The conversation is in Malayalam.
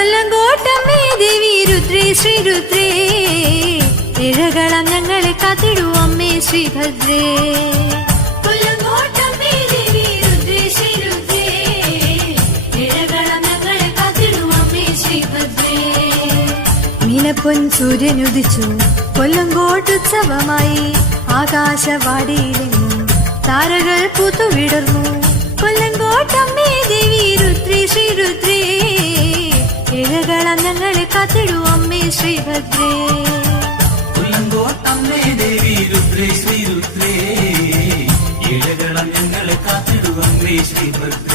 കൊല്ലങ്കോട്ടമ്മേ ദേവി രുദ്രേ ശ്രീരുദ്രേ ഇഴകളം ഞങ്ങളെ കാത്തിടൂ അമ്മേ ശ്രീഭദ്രേ. കൊല്ലങ്കോട്ടമ്മേ ദേവി രുദ്രേ ശ്രീരുദ്രേ ഇഴകളം ഞങ്ങളെ കാത്തിടൂ അമ്മേ ശ്രീഭദ്രേ. മീനപ്പൊൻ സൂര്യനുദിച്ചു കൊല്ലങ്കോട്ടുത്സവമായി ആകാശവാടിയിലെങ്ങും താരകൾ പൂത്തുവിടർന്നു. കൊല്ലങ്കോട്ടമ്മേ ദേവി രുദ്രേ ശ്രീരുദ്രേ ഇഴകളം ഞങ്ങളെ കാത്തിടൂ അമ്മേ ശ്രീഭദ്രേ. കൊല്ലങ്കോട്ടമ്മേ ദേവി രുദ്രേ ശ്രീരുദ്രേ ഇഴകളം ഞങ്ങളെ കാത്തിടൂ അമ്മേ ശ്രീഭദ്രേ.